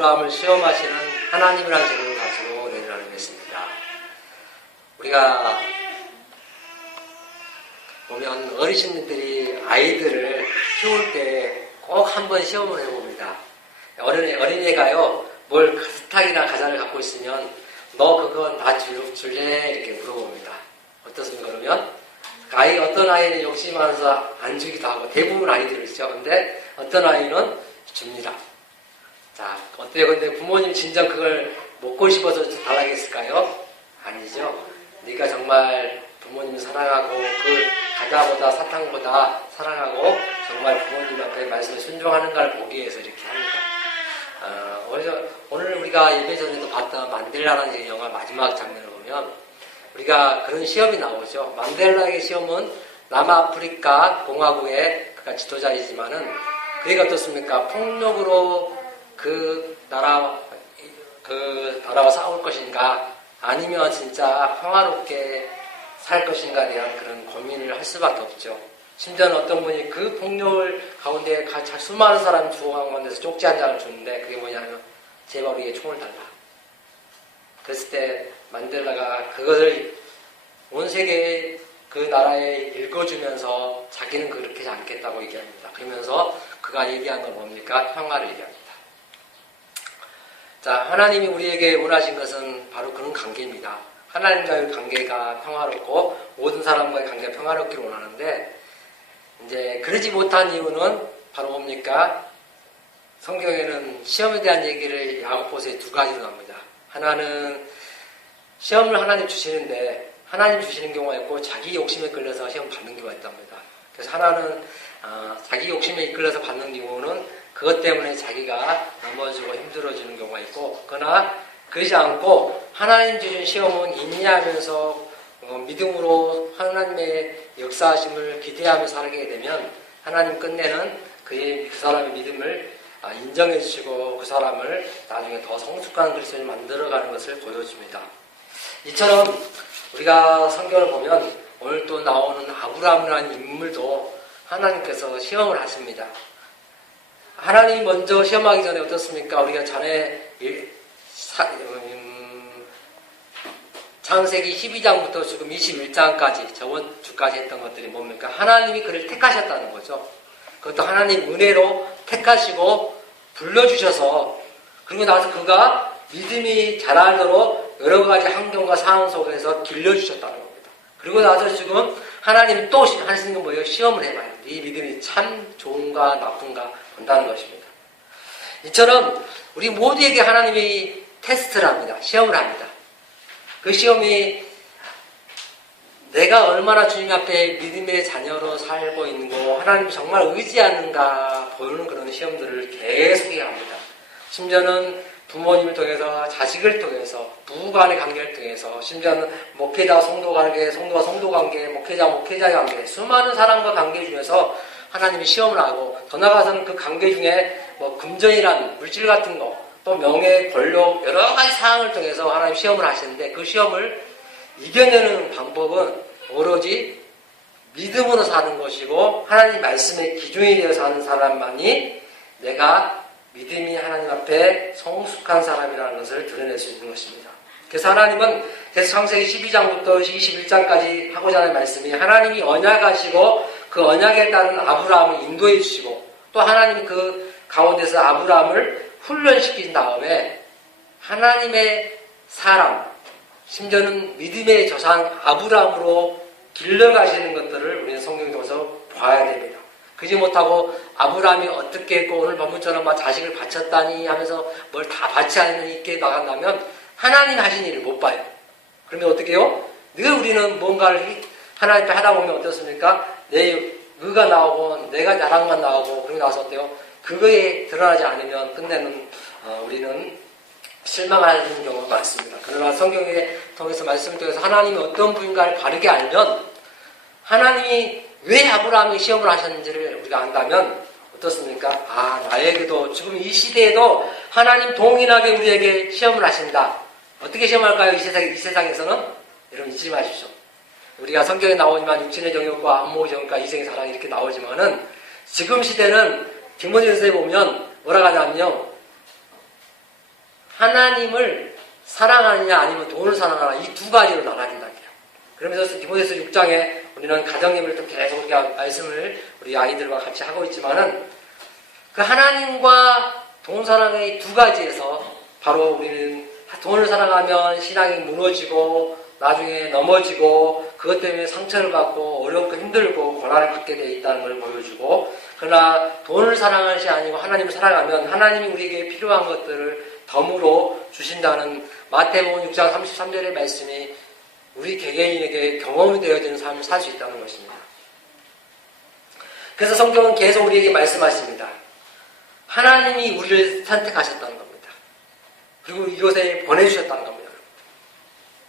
아브라함을 시험하시는 하나님이라는 제목을 가지고 오늘 나누겠습니다. 우리가 보면 어르신들이 아이들을 키울 때 꼭 한번 시험을 해봅니다. 어린애가요, 뭘 사탕이나 과자를 갖고 있으면 너 그건 다 줄래? 이렇게 물어봅니다. 어떻습니까? 그러면 어떤 아이는 욕심 많아서 안 주기도 하고, 대부분 아이들이죠. 근데 어떤 아이는 줍니다. 자, 어때요? 근데 부모님 진정 그걸 먹고 싶어서 달라겠을까요? 아니죠. 네가 정말 부모님을 사랑하고 그 과자보다 사탕보다 사랑하고 정말 부모님 앞에 말씀에 순종하는가를 보기 위해서 이렇게 합니다. 오늘 우리가 예배 전에도 봤던 만델라라는 영화 마지막 장면을 보면 우리가 그런 시험이 나오죠. 만델라의 시험은 남아프리카 공화국의 그가 지도자이지만은 그게 어떻습니까? 폭력으로 그 나라와 싸울 것인가 아니면 진짜 평화롭게 살 것인가에 대한 그런 고민을 할 수밖에 없죠. 심지어는 어떤 분이 그 폭력을 가운데 수많은 사람이 죽어간 건데서 쪽지 한 장을 주는데 그게 뭐냐면 제발 우리에게 총을 달라. 그랬을 때 만델라가 그것을 온 세계에 그 나라에 읽어주면서 자기는 그렇게 하지 않겠다고 얘기합니다. 그러면서 그가 얘기한 건 뭡니까? 평화를 얘기합니다. 자, 하나님이 우리에게 원하신 것은 바로 그런 관계입니다. 하나님과의 관계가 평화롭고 모든 사람과의 관계가 평화롭기를 원하는데 이제 그러지 못한 이유는 바로 뭡니까? 성경에는 시험에 대한 얘기를 야고보서에 두 가지로 나옵니다. 하나는 시험을 하나님 주시는데 하나님 주시는 경우가 있고 자기 욕심에 끌려서 시험 받는 경우가 있답니다. 그래서 하나는 자기 욕심에 이끌려서 받는 경우는 그것 때문에 자기가 넘어지고 힘들어지는 경우가 있고, 그러나 그러지 않고 하나님 주신 시험은 인내하면서 믿음으로 하나님의 역사하심을 기대하며 살게 되면 하나님 끝내는 그 사람의 믿음을 인정해 주시고 그 사람을 나중에 더 성숙한 그리스도인을 만들어가는 것을 보여줍니다. 이처럼 우리가 성경을 보면 오늘 또 나오는 아브라함이라는 인물도 하나님께서 시험을 하십니다. 하나님 먼저 시험하기 전에 어떻습니까? 우리가 전에 창세기 12장부터 지금 21장까지 저번 주까지 했던 것들이 뭡니까? 하나님이 그를 택하셨다는 거죠. 그것도 하나님 은혜로 택하시고 불러주셔서 그리고 나서 그가 믿음이 자라도록 여러 가지 환경과 상황 속에서 길러주셨다는 겁니다. 그리고 나서 지금 하나님이 또 하시는 건 뭐예요? 시험을 해봐요. 네 믿음이 참 좋은가 나쁜가 본다는 것입니다. 이처럼 우리 모두에게 하나님이 테스트를 합니다. 시험을 합니다. 그 시험이 내가 얼마나 주님 앞에 믿음의 자녀로 살고 있는고 하나님 정말 의지하는가 보이는 그런 시험들을 계속 해야 합니다. 심지어는 부모님을 통해서 자식을 통해서 부부 간의 관계를 통해서 심지어는 목회자 성도 관계, 성도와 성도 관계, 목회자 목회자의 관계 수많은 사람과 관계 중에서 하나님이 시험을 하고 더 나아가서는 그 관계 중에 뭐 금전이란 물질 같은 거 또 명예, 권력 여러 가지 상황을 통해서 하나님 시험을 하시는데 그 시험을 이겨내는 방법은 오로지 믿음으로 사는 것이고 하나님 말씀의 기준이 되어 사는 사람만이 내가 믿음이 하나님 앞에 성숙한 사람이라는 것을 드러낼 수 있는 것입니다. 그래서 하나님은 창세기 12장부터 21장까지 하고자 하는 말씀이 하나님이 언약하시고 그 언약에 따른 아브라함을 인도해 주시고 또 하나님이 그 가운데서 아브라함을 훈련시킨 다음에 하나님의 사람 심지어는 믿음의 조상 아브라함으로 길러가시는 것들을 우리는 성경에 통해서 봐야 됩니다. 그지 못하고 아브라함이 어떻게 했고 오늘 본문처럼 막 자식을 바쳤다니 하면서 뭘 다 바치 않는 있게 나간다면 하나님 하신 일을 못 봐요. 그러면 어떻게 해요? 늘 우리는 뭔가를 하나님 앞에 하다 보면 어떻습니까? 내 의가 나오고 내가 자랑만 나오고 그러고 나서 어때요? 그거에 드러나지 않으면 끝내는 우리는 실망하는 경우가 많습니다. 그러나 성경에 통해서 말씀을 통해서 하나님이 어떤 분인가를 바르게 알면 하나님이 왜 아브라함이 시험을 하셨는지를 우리가 안다면 어떻습니까? 나에게도 지금 이 시대에도 하나님 동일하게 우리에게 시험을 하신다. 어떻게 시험할까요? 이 세상에서는? 여러분 잊지 마십시오. 우리가 성경에 나오지만 육신의 정욕과 안목의 정욕과 이생의 사랑 이렇게 나오지만은 지금 시대는 디모데전서에 보면 뭐라고 하냐면요. 하나님을 사랑하느냐 아니면 돈을 사랑하느냐 이 두 가지로 나눠진다. 그러면서 디모데후서 6장에 우리는 가정예배를 또 계속 우리가 말씀을 우리 아이들과 같이 하고 있지만은 그 하나님과 돈 사랑의 두 가지에서 바로 우리는 돈을 사랑하면 신앙이 무너지고 나중에 넘어지고 그것 때문에 상처를 받고 어렵고 힘들고 고난을 받게 되어 있다는 걸 보여주고, 그러나 돈을 사랑하는 것이 아니고 하나님을 사랑하면 하나님이 우리에게 필요한 것들을 덤으로 주신다는 마태복음 6장 33절의 말씀이 우리 개개인에게 경험이 되어지는 삶을 살 수 있다는 것입니다. 그래서 성경은 계속 우리에게 말씀하십니다. 하나님이 우리를 선택하셨다는 겁니다. 그리고 이곳에 보내주셨다는 겁니다.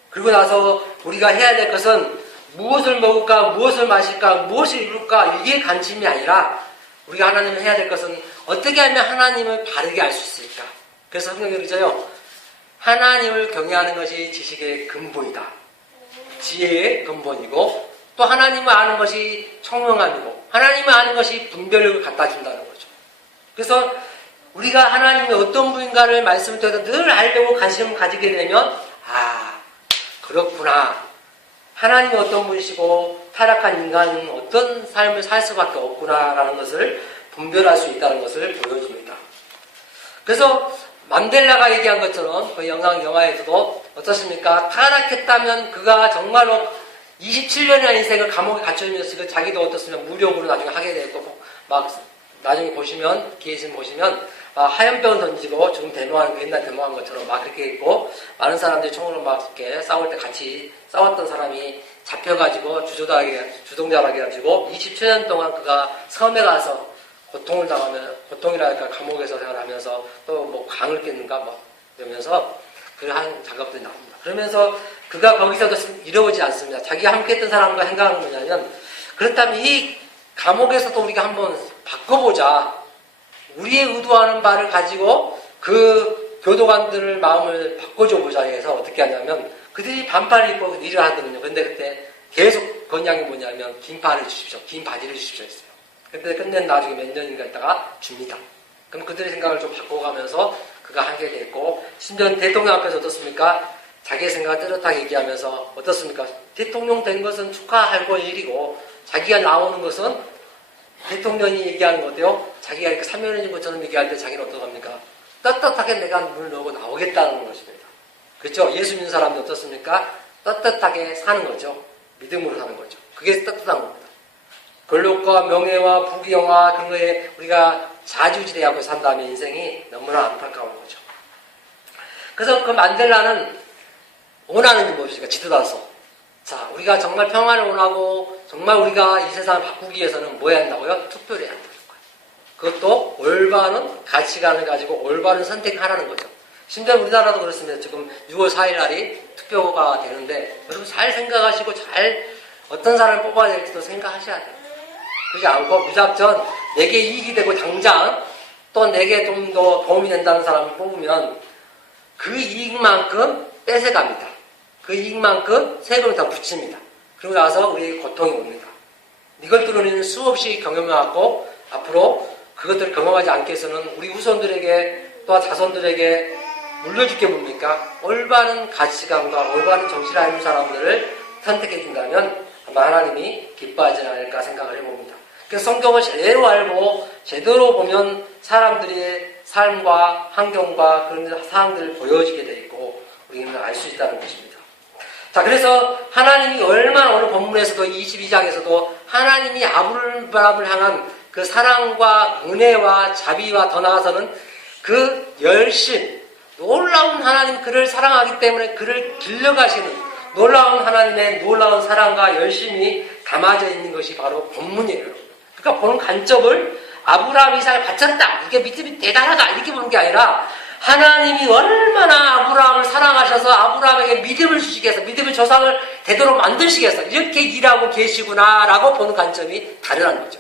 그리고 나서 우리가 해야 될 것은 무엇을 먹을까, 무엇을 마실까, 무엇을 이룰까 이게 관심이 아니라 우리가 하나님을 해야 될 것은 어떻게 하면 하나님을 바르게 알 수 있을까. 그래서 성경에 그러죠. 하나님을 경외하는 것이 지식의 근본이다. 지혜의 근본이고 또 하나님을 아는 것이 청명함이고 하나님을 아는 것이 분별력을 갖다 준다는 거죠. 그래서 우리가 하나님이 어떤 분인가를 말씀을 통해서 늘 알려고 관심을 가지게 되면 그렇구나. 하나님이 어떤 분이시고 타락한 인간은 어떤 삶을 살 수밖에 없구나라는 것을 분별할 수 있다는 것을 보여줍니다. 그래서 만델라가 얘기한 것처럼 그 영화에서도 어떻습니까? 타락했다면 그가 정말로 27년의 인생을 감옥에 갇혀있으면서 자기도 어떻습니까? 무력으로 나중에 하게 되고 막 나중에 보시면 기회 있으면 보시면 하얀병 던지고 지금 데모하는 옛날 데모한 것처럼 막 그렇게 있고 많은 사람들이 총으로 막 이렇게 싸울 때 같이 싸웠던 사람이 잡혀가지고 주동자라게 해가지고 27년 동안 그가 섬에 가서 고통을 당하면 고통이랄까 감옥에서 생활하면서 또 뭐 강을 깼는가 뭐 이러면서 그 한 작업들이 나옵니다. 그러면서 그가 거기서도 이러지 않습니다. 자기가 함께 했던 사람과 생각하는 뭐냐면 그렇다면 이 감옥에서도 우리가 한번 바꿔보자. 우리의 의도하는 바를 가지고 그 교도관들을 마음을 바꿔줘 보자 해서 어떻게 하냐면 그들이 반팔을 입고 일을 하거든요. 근데 그때 계속 건양이 뭐냐면 긴 바지를 주십시오. 긴 바지를 주십시오 했어요. 근데 끝낸 나중에 몇 년인가 있다가 줍니다. 그럼 그들의 생각을 좀 바꿔가면서 그가 하게 됐고, 심지어 대통령 앞에서 어떻습니까? 자기의 생각을 뚜렷하게 얘기하면서 어떻습니까? 대통령 된 것은 축하할 일이고 자기가 나오는 것은 대통령이 얘기하는 것 같아요. 자기가 이렇게 사면해진 것처럼 얘기할 때 자기는 어떡합니까? 떳떳하게 내가 눈을 넣고 나오겠다는 것입니다. 그렇죠? 예수 믿는 사람도 어떻습니까? 떳떳하게 사는 거죠. 믿음으로 사는 거죠. 그게 떳떳한 겁니다. 권력과 명예와 부귀영화 그런 거에 우리가 자주지대하고 산다면 인생이 너무나 안타까운 거죠. 그래서 그 만델라는 원하는 게 무엇입니까? 지도자서. 자, 우리가 정말 평화를 원하고 정말 우리가 이 세상을 바꾸기 위해서는 뭐 해야 한다고요? 투표를 해야 한다는 거예요. 그것도 올바른 가치관을 가지고 올바른 선택하라는 거죠. 심지어 우리나라도 그렇습니다. 지금 6월 4일 날이 투표가 되는데 여러분 잘 생각하시고 잘 어떤 사람을 뽑아야 될지도 생각하셔야 돼요. 그렇지 않고 무작정 내게 이익이 되고 당장 또 내게 좀 더 도움이 된다는 사람을 뽑으면 그 이익만큼 뺏어갑니다. 그 이익만큼 세금을 다 붙입니다. 그러고 나서 우리에게 고통이 옵니다. 이걸 뚫어내는 수없이 경험해왔고 앞으로 그것들을 경험하지 않게 해서는 우리 후손들에게 또 자손들에게 물려줄 게 뭡니까? 올바른 가치관과 올바른 정신을 알는 사람들을 선택해 준다면 아마 하나님이 기뻐하지 않을까 생각을 해봅니다. 그래서 성경을 제대로 알고 제대로 보면 사람들의 삶과 환경과 그런 상황들을 보여지게 돼 있고 우리는 알 수 있다는 것입니다. 자, 그래서 하나님이 얼마나 오늘 본문에서도 22장에서도 하나님이 아브라함을 향한 그 사랑과 은혜와 자비와 더 나아가서는 그 열심, 놀라운 하나님 그를 사랑하기 때문에 그를 길러가시는 놀라운 하나님의 놀라운 사랑과 열심이 담아져 있는 것이 바로 본문이에요. 그러니까 보는 관점을 아브라함이 이삭을 바쳤다. 이게 믿음이 대단하다. 이렇게 보는 게 아니라 하나님이 얼마나 아브라함을 사랑하셔서 아브라함에게 믿음을 주시기 위해서 믿음의 조상을 되도록 만드시기 위해서 이렇게 일하고 계시구나라고 보는 관점이 다르다는 거죠.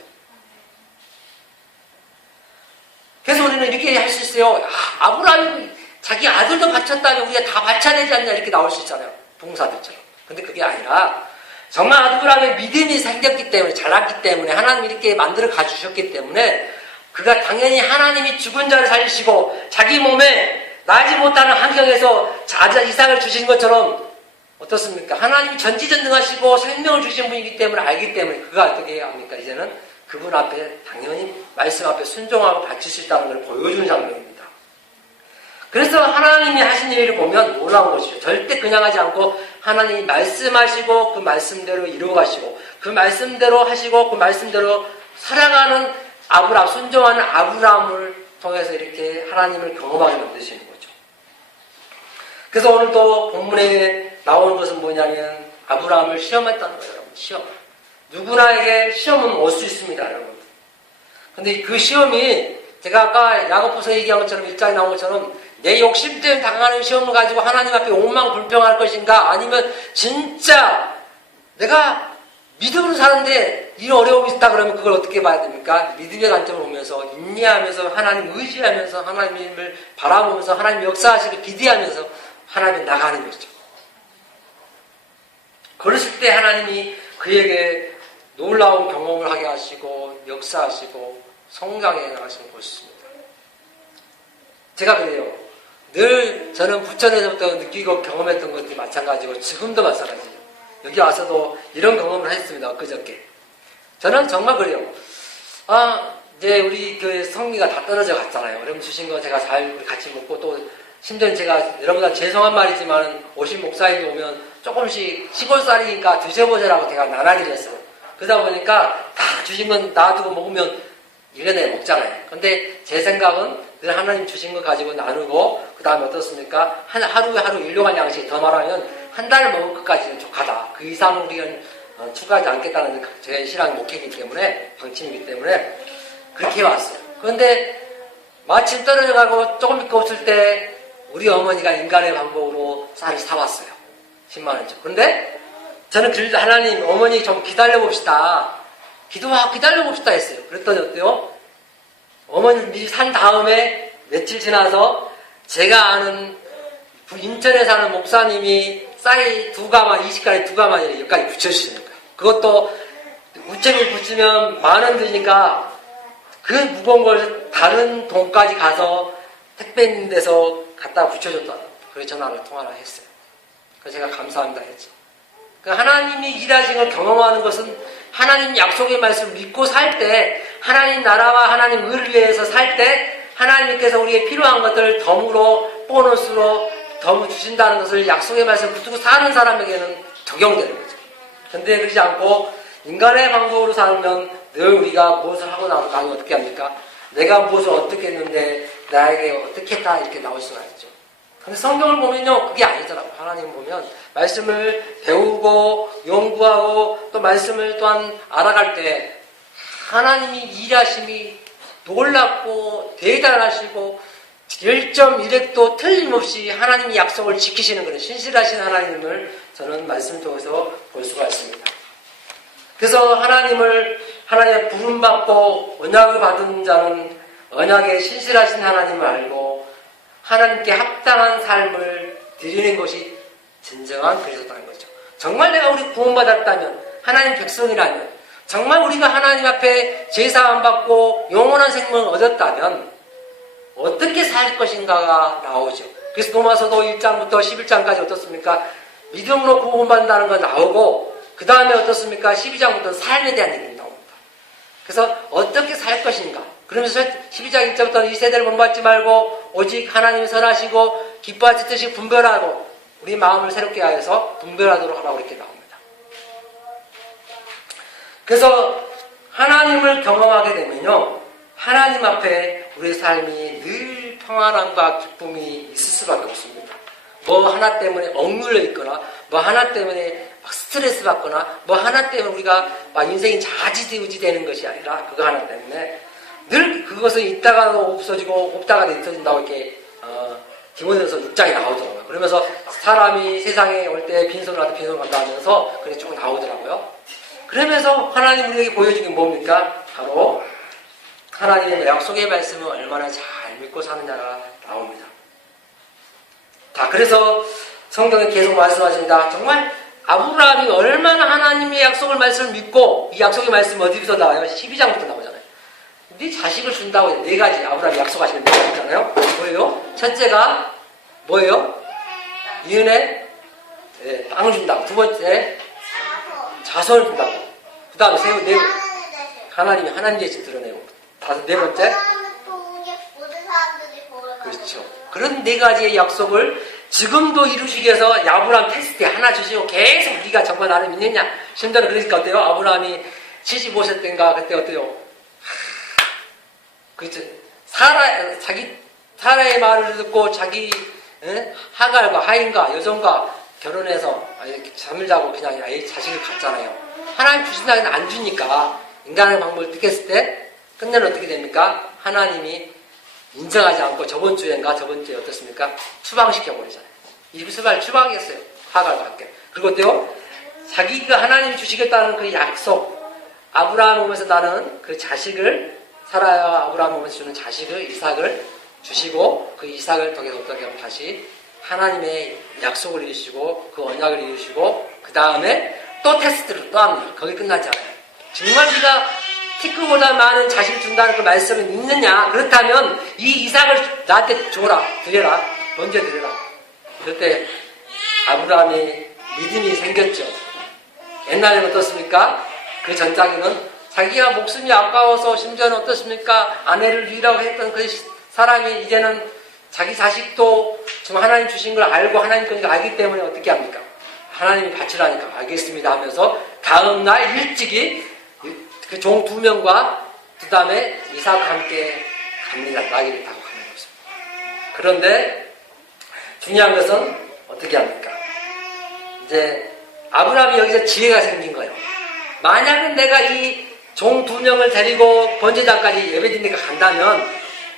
그래서 우리는 이렇게 할 수 있어요. 아브라함이 자기 아들도 바쳤다면 우리가 다 바쳐야 되지 않냐 이렇게 나올 수 있잖아요. 봉사들처럼. 근데 그게 아니라 정말 아브라함의 믿음이 생겼기 때문에 자랐기 때문에 하나님이 이렇게 만들어 가주셨기 때문에 그가 당연히 하나님이 죽은 자를 살리시고 자기 몸에 나지 못하는 환경에서 이상을 주신 것처럼 어떻습니까? 하나님이 전지전능하시고 생명을 주신 분이기 때문에 알기 때문에 그가 어떻게 합니까? 이제는 그분 앞에 당연히 말씀 앞에 순종하고 바칠 수 있다는 걸 보여주는 장면입니다. 그래서 하나님이 하신 일을 보면 놀라운 것이죠. 절대 그냥 하지 않고 하나님이 말씀하시고 그 말씀대로 이루어가시고 그 말씀대로 하시고 그 말씀대로 살아가는 아브라함, 순종하는 아브라함을 통해서 이렇게 하나님을 경험하게 만드시는 거죠. 그래서 오늘 또 본문에 나오는 것은 뭐냐면 아브라함을 시험했다는 거예요, 여러분. 시험. 누구나에게 시험은 올 수 있습니다, 여러분. 근데 그 시험이 제가 아까 야고보서 얘기한 것처럼 1장에 나온 것처럼 내 욕심 때문에 당하는 시험을 가지고 하나님 앞에 원망불평할 것인가 아니면 진짜 내가 믿음으로 사는데 이런 어려움이 있다 그러면 그걸 어떻게 봐야 됩니까? 믿음의 관점을 보면서 인내하면서 하나님 의지하면서 하나님을 바라보면서 하나님 역사하시길 기대하면서 하나님을 나가는 것이죠. 그랬을 때 하나님이 그에게 놀라운 경험을 하게 하시고 역사하시고 성장해 나가시는 것입니다. 제가 그래요. 늘 저는 부천에서부터 느끼고 경험했던 것들이 마찬가지고 지금도 마찬가지예요. 여기 와서도 이런 경험을 했습니다. 그저께. 저는 정말 그래요. 이제 우리 교회 성미가 다 떨어져 갔잖아요. 여러분 주신 거 제가 잘 같이 먹고 또 심지어 제가 여러분들 죄송한 말이지만 오신 목사님이 오면 조금씩 시골살이니까 드셔보자라고 제가 나날이 했어요. 그러다 보니까 다 주신 건 놔두고 먹으면 1년에 먹잖아요. 근데 제 생각은 늘 하나님 주신 거 가지고 나누고 그 다음에 어떻습니까? 하루 일용할 양식 더 말하면 한 달 먹을 것까지는 족하다. 그 이상은 우리는 추가하지 않겠다는 제 신앙 목회이기 때문에 방침이기 때문에 그렇게 해왔어요. 그런데 마침 떨어져가고 조금 있고 없을 때 우리 어머니가 인간의 방법으로 쌀을 사왔어요. 10만 원쯤. 그런데 저는 하나님 어머니 좀 기다려봅시다. 기다려봅시다 했어요. 그랬더니 어때요? 어머니 산 다음에 며칠 지나서 제가 아는 인천에 사는 목사님이 쌀이 2가마, 20가리 2가마에 여기까지 붙여주시는 거예요. 그것도 우체국 붙이면 10,000원 드니까 그 무거운 걸 다른 동까지 가서 택배 있는 데서 갖다 붙여줬다. 그래서 통화를 했어요. 그래서 제가 감사합니다 했죠. 하나님이 일하신 걸 경험하는 것은 하나님 약속의 말씀을 믿고 살 때, 하나님 나라와 하나님 의를 위해서 살 때, 하나님께서 우리에게 필요한 것들을 덤으로, 보너스로 덤을 주신다는 것을 약속의 말씀을 붙들고 사는 사람에게는 적용되는 거죠. 근데 그러지 않고 인간의 방법으로 살면 늘 우리가 무엇을 하고 나면 어떻게 합니까? 내가 무엇을 어떻게 했는데 나에게 어떻게 했다 이렇게 나올 수가 있죠. 근데 성경을 보면요, 그게 아니더라고요. 하나님 보면 말씀을 배우고 연구하고 또 말씀을 또한 알아갈 때 하나님이 일하심이 놀랍고 대단하시고 1.1획도 틀림없이 하나님이 약속을 지키시는 그런 신실하신 하나님을 저는 말씀 통해서 볼 수가 있습니다. 그래서 하나님의 부름받고 언약을 받은 자는 언약에 신실하신 하나님을 알고 하나님께 합당한 삶을 드리는 것이 진정한 그리스도라는 거죠. 정말 내가 우리 구원받았다면, 하나님 백성이라면, 정말 우리가 하나님 앞에 제사함 받고 영원한 생명을 얻었다면 어떻게 살 것인가가 나오죠. 그래서 로마서도 1장부터 11장까지 어떻습니까? 믿음으로 구원받는다는 건 나오고 그 다음에 어떻습니까? 12장부터 삶에 대한 얘기가 나옵니다. 그래서 어떻게 살 것인가? 그러면서 12장 1절부터 이 세대를 본받지 말고 오직 하나님이 선하시고 기뻐하실 뜻이 분별하고 우리 마음을 새롭게 하여서 분별하도록 하라고 이렇게 나옵니다. 그래서 하나님을 경험하게 되면요, 하나님 앞에 우리의 삶이 늘 평안함과 기쁨이 있을 수밖에 없습니다. 뭐 하나 때문에 억눌려 있거나 뭐 하나 때문에 막 스트레스 받거나 뭐 하나 때문에 우리가 막 인생이 자지우지 되는 것이 아니라 그거 하나 때문에 늘 그것은 있다가도 없어지고 없다가도 있어진다고 이렇게 디모데전서 6장에 나오더라고요. 그러면서 사람이 세상에 올 때 빈손을 갖다 빈손을 갖다 하면서 그게 쭉 나오더라고요. 그러면서 하나님 우리에게 보여주는 게 뭡니까? 바로 하나님의 약속의 말씀을 얼마나 잘 믿고 사느냐가 나옵니다. 자, 그래서 성경에 계속 말씀하십니다. 정말 아브라함이 얼마나 하나님의 약속의 말씀을 믿고 이 약속의 말씀이 어디서 나와요? 12장부터 나오잖아요. 네 자식을 준다고 네 가지 아브라함이 약속하시는 네 가지 있잖아요. 뭐예요? 첫째가 뭐예요? 이은혜 땅을 준다고. 두 번째 자손을 준다고. 그 다음에 하나님이 하나님 대신 드러내고. 네 번째 그렇죠. 그런 네 가지의 약속을 지금도 이루시기 위해서 아브라함 테스트에 하나 주시고 계속 네가 정말 나를 믿느냐. 심지어는 그러니까 어때요? 아브라함이 75세 때인가 그때 어때요? 그렇죠. 사라의 말을 듣고 자기 하갈과 하인과 여종과 결혼해서 잠을 자고 그냥 아예 자식을 갖잖아요. 하나님 주신다고 안 주니까 인간의 방법을 택했을 때 끝내는 어떻게 됩니까? 하나님이 인정하지 않고 저번 주에 어떻습니까? 추방시켜버리잖아요. 이스라엘 추방했어요. 하갈과 함께. 그리고 어때요? 자기가 하나님이 주시겠다는 그 약속, 아브라함 오면서 나는 그 자식을, 사라와 아브라함 오면서 주는 자식을, 이삭을 주시고 그 이삭을 통해서 어떻게 하면 다시 하나님의 약속을 이루시고 그 언약을 이루시고 그 다음에 또 테스트를 또 합니다. 거기 끝나지 않아요. 정말 네가 티끌보다 많은 자식을 준다는 그 말씀을 믿느냐? 그렇다면 이 이삭을 나한테 줘라, 드려라, 던져드려라. 그때 아브라함이 믿음이 생겼죠. 옛날에는 어떻습니까? 그 전장에는 자기가 목숨이 아까워서 심지어는 어떻습니까? 아내를 잃으라고 했던 그 사람이 이제는 자기 자식도 지금 하나님 주신 걸 알고 하나님 거니까 알기 때문에 어떻게 합니까? 하나님이 바치라니까 알겠습니다 하면서 다음날 일찍이 그 종 2명과 그 다음에 이삭과 함께 갑니다. 나귀를 타고 가는 것입니다. 그런데 중요한 것은 어떻게 합니까? 이제 아브라함이 여기서 지혜가 생긴 거예요. 만약에 내가 이 종 2명을 데리고 번제단까지 예배드리니까 간다면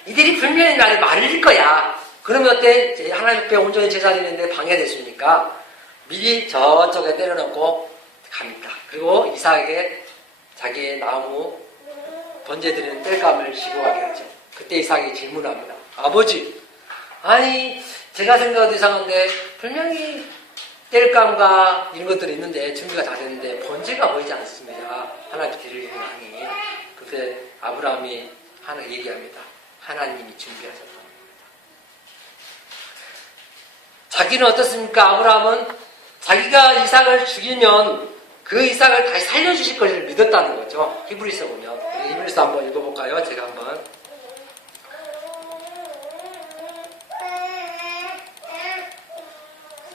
이들이 분명히 나를 말릴 거야. 그러면 어때? 하나님 앞에 온전히 제사 드리는데 방해됐으니까 미리 저쪽에 때려놓고 갑니다. 그리고 이삭에게 자기의 나무 번제드리는 땔감을 지고 가게 하죠. 그때 이삭이 질문합니다. 아버지, 아니 제가 생각해도 이상한데 분명히 땔감과 이런 것들이 있는데 준비가 다 됐는데 번제가 보이지 않습니다. 하나님 드리려고 하니. 그때 아브라함이 하나 얘기합니다. 하나님이 준비하셨다. 자기는 어떻습니까? 아브라함은 자기가 이삭을 죽이면 그 이삭을 다시 살려주실 것을 믿었다는 거죠. 히브리서 보면. 히브리서 한번 읽어볼까요? 제가 한번.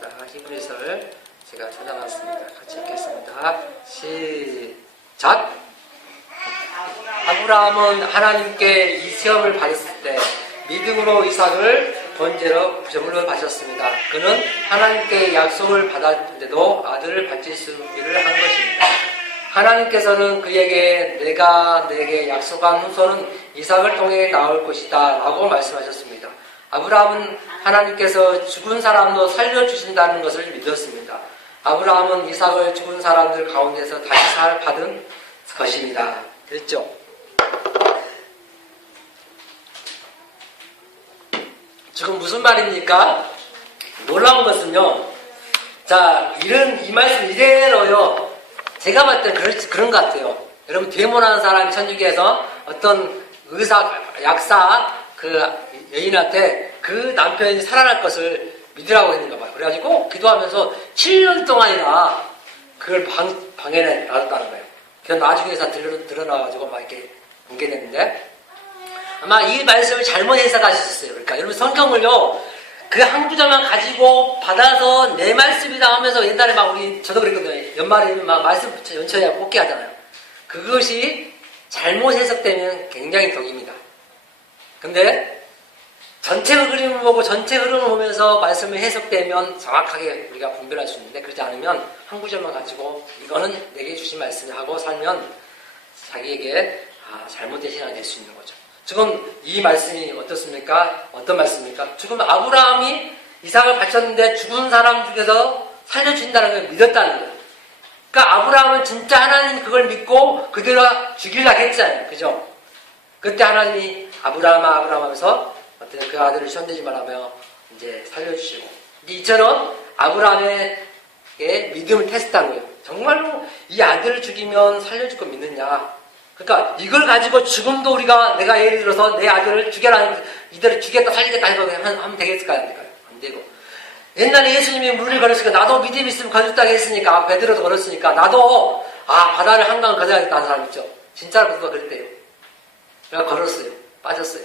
자, 히브리서를 제가 찾아놨습니다. 같이 읽겠습니다. 시작! 아브라함은 하나님께 이 시험을 받았을 때 믿음으로 이삭을 번제로 제물로 바쳤습니다. 그는 하나님께 약속을 받았는데도 아들을 바칠 준비를 한 것입니다. 하나님께서는 그에게 내가 내게 약속한 후손은 이삭을 통해 나올 것이다 라고 말씀하셨습니다. 아브라함은 하나님께서 죽은 사람도 살려주신다는 것을 믿었습니다. 아브라함은 이삭을 죽은 사람들 가운데서 다시 받은 것입니다. 그랬죠? 지금 무슨 말입니까? 놀라운 것은요. 자, 이 말씀 이대로요. 제가 봤을 때 그런 것 같아요. 여러분, 데모라는 사람이 천주교에서 어떤 약사 그 여인한테 그 남편이 살아날 것을 믿으라고 했는가 봐요. 그래가지고 기도하면서 7년 동안이나 그걸 방해를 놔뒀다는 거예요. 그건 나중에 다 드러나가지고 막 이렇게 공개됐는데 아마 이 말씀을 잘못 해석하셨어요. 그러니까 여러분 성경을요, 그 한 구절만 가지고 받아서 내 말씀이다 하면서 옛날에 막 저도 그랬거든요. 연말에 막 말씀 연초에 뽑기 하잖아요. 그것이 잘못 해석되면 굉장히 덕입니다. 근데 전체 그림을 보고 전체 흐름을 보면서 말씀이 해석되면 정확하게 우리가 분별할 수 있는데 그러지 않으면 한 구절만 가지고 이거는 내게 주신 말씀이 하고 살면 자기에게 잘못된 신앙이 될 수 있는 거죠. 지금 이 말씀이 어떻습니까? 어떤 말씀입니까? 지금 아브라함이 이삭을 바쳤는데 죽은 사람 중에서 살려주신다는 걸 믿었다는 거예요. 그러니까 아브라함은 진짜 하나님 그걸 믿고 그대로 죽이려고 했잖아요. 그죠? 그때 하나님이 아브라함 하면서 어떤 그 아들을 시험되지 말라며 이제 살려주시고 이처럼 아브라함의 믿음을 테스트한 거예요. 정말로 이 아들을 죽이면 살려줄 거 믿느냐? 그러니까 이걸 가지고 지금도 내가 예를 들어서 내 아들을 죽여라, 이대로 죽였다 살리겠다 이거 하면 되겠을까요? 안 될까요? 안 되고. 옛날에 예수님이 물을 걸었으니까 나도 믿음이 있으면 거듭다게 했으니까, 베드로도 걸었으니까 나도 바다를 한강을 건너야겠다 하는 사람 있죠. 진짜로 누가 그랬대요. 내가 걸었어요. 빠졌어요.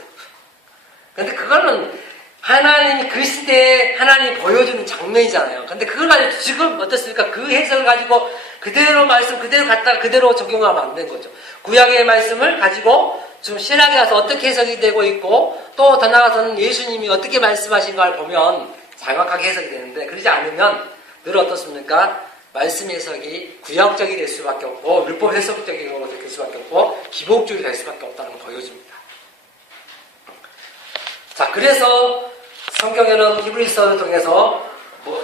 근데 그거는 하나님이 그 시대에 하나님이 보여주는 장면이잖아요. 근데 그걸 가지고 지금 어떻습니까? 그 해석을 가지고 그대로 말씀 그대로 갖다가 그대로 적용하면 안 된 거죠. 구약의 말씀을 가지고 지금 신약에 와서 어떻게 해석이 되고 있고 또 더 나아가서는 예수님이 어떻게 말씀하신가를 보면 정확하게 해석이 되는데, 그러지 않으면 늘 어떻습니까? 말씀 해석이 구약적이 될 수밖에 없고 율법 해석적인 것으로 될 수밖에 없고 기복주의가 될 수밖에 없다는 걸 보여줍니다. 자, 그래서 성경에는 히브리서를 통해서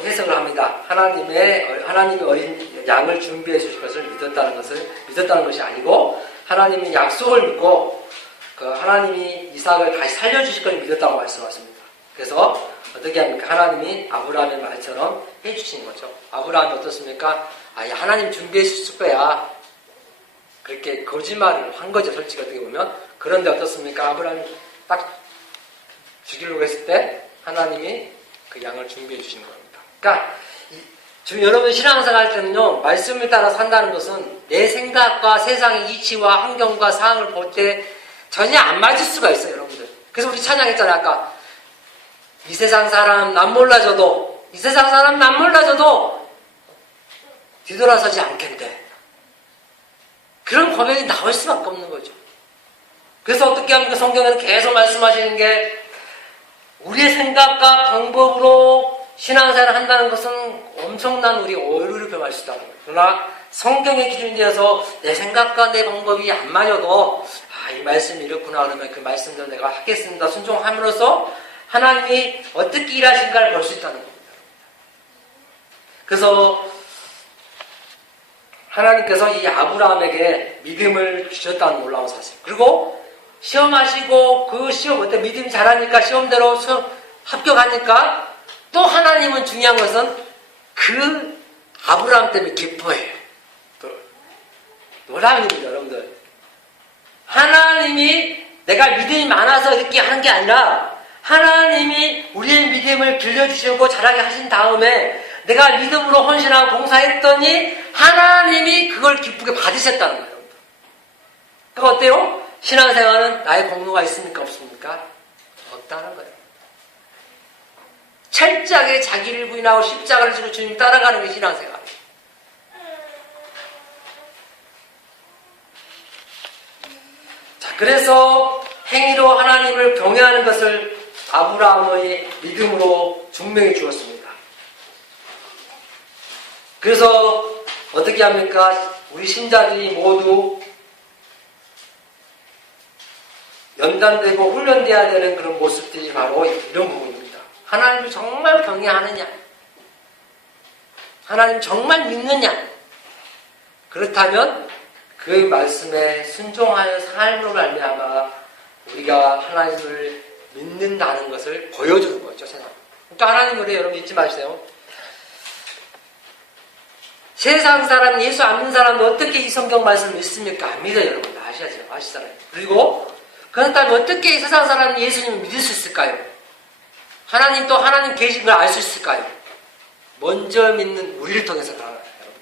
해석을 합니다. 하나님이 어린 양을 준비해 주실 것을 믿었다는 것이 아니고, 하나님이 약속을 믿고, 하나님이 이삭을 다시 살려주실 것을 믿었다고 말씀하십니다. 그래서, 어떻게 합니까? 하나님이 아브라함의 말처럼 해주신 거죠. 아브라함이 어떻습니까? 하나님 준비해 주실 거야. 그렇게 거짓말을 한 거죠. 솔직히 어떻게 보면. 그런데 어떻습니까? 아브라함이 딱 죽이려고 했을 때 하나님이 그 양을 준비해 주신 겁니다. 그러니까 지금 여러분 신앙생활 할 때는요, 말씀을 따라 산다는 것은 내 생각과 세상의 이치와 환경과 상황을 볼 때 전혀 안 맞을 수가 있어요, 여러분들. 그래서 우리 찬양했잖아요, 아까. 이 세상 사람 남 몰라줘도 뒤돌아서지 않겠대. 그런 고백이 나올 수밖에 없는 거죠. 그래서 어떻게 합니까? 성경에는 계속 말씀하시는 게, 우리의 생각과 방법으로 신앙생활을 한다는 것은 엄청난 우리 오류를 범할 수 있다는 거예요. 그러나 성경의 기준이 되어서 내 생각과 내 방법이 안 맞아도 이 말씀이 이렇구나 그러면 그 말씀대로 내가 하겠습니다. 순종함으로써 하나님이 어떻게 일하신가를 볼 수 있다는 겁니다. 그래서 하나님께서 이 아브라함에게 믿음을 주셨다는 놀라운 사실. 그리고 시험하시고 그 시험 어때 믿음이 잘하니까 시험대로 합격하니까 또 하나님은 중요한 것은 그 아브라함 때문에 기뻐해요. 노랑입니다, 여러분들. 하나님이 내가 믿음이 많아서 이렇게 하는 게 아니라 하나님이 우리의 믿음을 빌려주시고 잘하게 하신 다음에 내가 믿음으로 헌신하고 봉사했더니 하나님이 그걸 기쁘게 받으셨다는 거예요. 그거 어때요? 신앙생활은 나의 공로가 있습니까? 없습니까? 없다는 거예요. 철저하게 자기를 부인하고 십자가를 지고 주님 따라가는 게 신앙생활이에요. 자, 그래서 행위로 하나님을 경외하는 것을 아브라함의 믿음으로 증명해 주었습니다. 그래서 어떻게 합니까? 우리 신자들이 모두 연단되고 훈련돼야 되는 그런 모습들이 바로 이런 부분입니다. 하나님을 정말 경외하느냐? 하나님 정말 믿느냐? 그렇다면 그 말씀에 순종하여 삶으로 말미암아 우리가 하나님을 믿는다는 것을 보여주는 거죠, 세상. 또 하나님 우리 여러분 잊지 마세요. 세상 사람, 예수 안 믿는 사람도 어떻게 이 성경 말씀을 믿습니까? 안 믿어요, 여러분. 아시잖아요. 그리고 그렇다면 어떻게 이 세상 사람이 예수님을 믿을 수 있을까요? 하나님 또 하나님 계신 걸 알 수 있을까요? 먼저 믿는 우리를 통해서 그러나요, 여러분.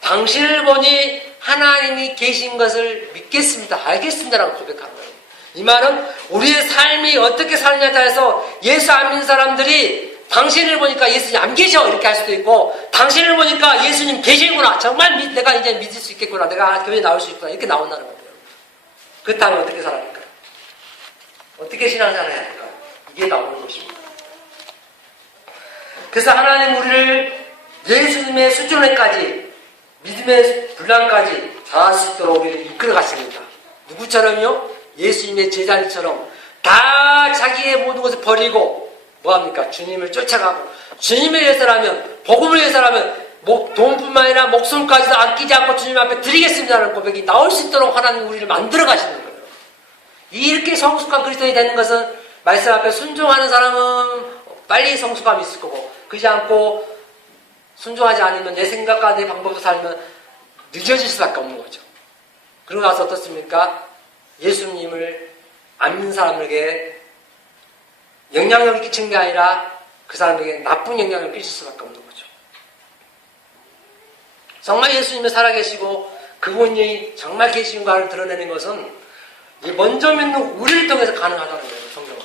당신을 보니 하나님이 계신 것을 믿겠습니다. 알겠습니다라고 고백하는 거예요. 이 말은 우리의 삶이 어떻게 사느냐에 따라서 예수 안 믿는 사람들이 당신을 보니까 예수님 안 계셔 이렇게 할 수도 있고, 당신을 보니까 예수님 계시구나, 정말 내가 이제 믿을 수 있겠구나, 내가 교회에 나올 수 있구나, 이렇게 나온다는 거예요. 그렇다면 어떻게 살아야 할까요? 어떻게 신앙생활을 해야 할까요? 이게 나오는 것입니다. 그래서 하나님 우리를 예수님의 수준에까지, 믿음의 분량까지 자할 수 있도록 우리를 이끌어 가십니다. 누구처럼요? 예수님의 제자들처럼 다 자기의 모든 것을 버리고 뭐합니까? 주님을 쫓아가고, 주님을 위해서라면, 복음을 위해서라면 돈뿐만 아니라 목숨까지도 아끼지 않고 주님 앞에 드리겠습니다라는 고백이 나올 수 있도록 하나님 우리를 만들어 가시는 거예요. 이렇게 성숙한 그리스도인이 되는 것은 말씀 앞에 순종하는 사람은 빨리 성숙함이 있을 거고, 그러지 않고 순종하지 않으면 내 생각과 내 방법으로 살면 늦어질 수밖에 없는 거죠. 그러고 나서 어떻습니까? 예수님을 안 믿는 사람에게 영향력을 끼친 게 아니라 그 사람에게 나쁜 영향을 끼칠 수밖에 없는 거죠. 정말 예수님이 살아계시고 그분이 정말 계신가를 드러내는 것은 이 먼저 믿는 우리를 통해서 가능하다는 거예요. 성경은.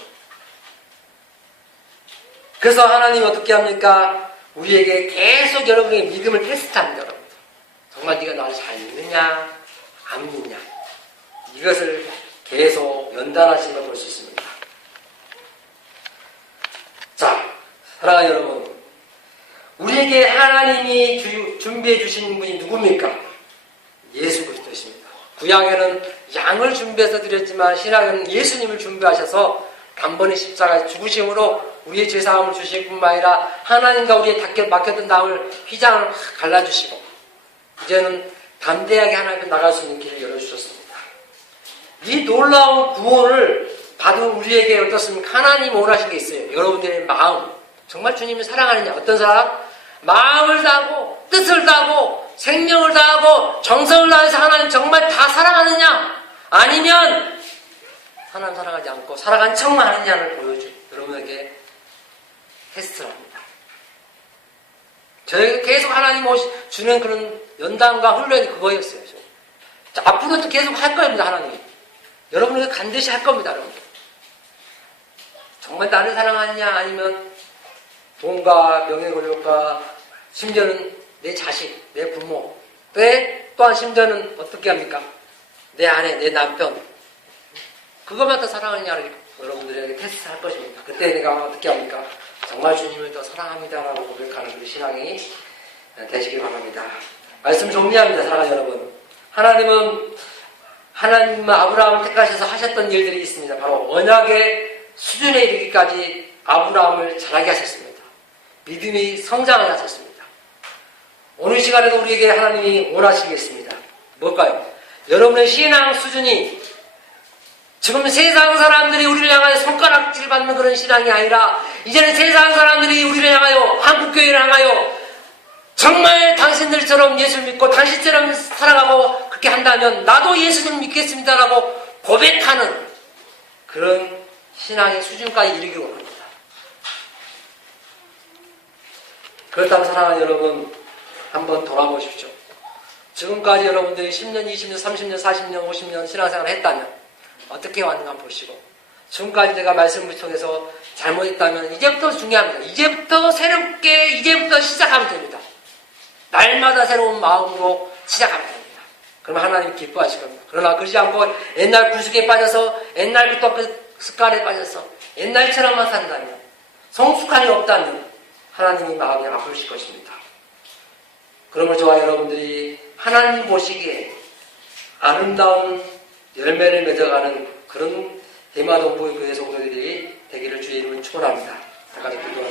그래서 하나님이 어떻게 합니까? 우리에게 계속 여러분의 믿음을 테스트합니다. 여러분. 정말 네가 나를 잘 믿느냐 안 믿냐 이것을 계속 연단하시는 걸 볼 수 있습니다. 자, 사랑하는 여러분, 우리에게 하나님이 준비해 주신 분이 누굽니까? 예수 그리스도이십니다. 구약에는 양을 준비해서 드렸지만 신약에는 예수님을 준비하셔서 단번에 십자가에 죽으심으로 우리의 죄사함을 주실 뿐만 아니라 하나님과 우리의 맡겨둔 땅을 휘장을 갈라주시고 이제는 담대하게 하나님 앞에 나갈 수 있는 길을 열어주셨습니다. 이 놀라운 구원을 받은 우리에게 어떻습니까? 하나님 원하신 게 있어요. 여러분들의 마음. 정말 주님을 사랑하느냐? 어떤 사람? 마음을 다하고 뜻을 다하고 생명을 다하고 정성을 다해서 하나님 정말 다 사랑하느냐? 아니면 하나님 사랑하지 않고 살아간 척만 하느냐를 여러분에게 테스트를 합니다. 저에게 계속 하나님 주는 그런 연단과 훈련이 그거였어요. 자, 앞으로도 계속 할 겁니다. 하나님이. 여러분에게 반드시 할 겁니다. 여러분. 정말 나를 사랑하느냐 아니면 돈과 명예 권력과 심지어는 내 자식, 내 부모 또한 심지어는 어떻게 합니까? 내 아내, 내 남편 그것만 더 사랑하느냐를 여러분들에게 테스트할 것입니다. 그때 내가 어떻게 합니까? 정말 주님을 더 사랑합니다라고 고백하는 그 신앙이 되시길 바랍니다. 말씀 정리합니다. 사랑하는 여러분. 하나님은 아브라함을 택하셔서 하셨던 일들이 있습니다. 바로 언약의 수준에 이르기까지 아브라함을 자라게 하셨습니다. 믿음이 성장하게 하셨습니다. 오늘 시간에도 우리에게 하나님이 원하시겠습니다. 뭘까요? 여러분의 신앙 수준이 지금 세상 사람들이 우리를 향하여 손가락질 받는 그런 신앙이 아니라 이제는 세상 사람들이 우리를 향하여 한국교회를 향하여 정말 당신들처럼 예수를 믿고 당신처럼 살아가고 그렇게 한다면 나도 예수를 믿겠습니다라고 고백하는 그런 신앙의 수준까지 이르기를 원합니다. 그렇다면 사랑하는 여러분 한번 돌아보십시오. 지금까지 여러분들이 10년, 20년, 30년, 40년, 50년 신앙생활을 했다면 어떻게 왔는가 한번 보시고 지금까지 제가 말씀을 통해서 잘못했다면 이제부터 중요합니다. 이제부터 새롭게 이제부터 시작하면 됩니다. 날마다 새로운 마음으로 시작하면 됩니다. 그러면 하나님 기뻐하실 겁니다. 그러나 그러지 않고 옛날 구식에 빠져서 옛날부터 그 습관에 빠져서 옛날처럼만 산다면 성숙함이 없다면 하나님이 마음이 아프실 것입니다. 그러므로 저와 여러분들이 하나님 보시기에 아름다운 열매를 맺어가는 그런 대마동부의 교회 성도들이 되기를 주의 이름으로 축원합니다. 다 같이 기도하겠습니다.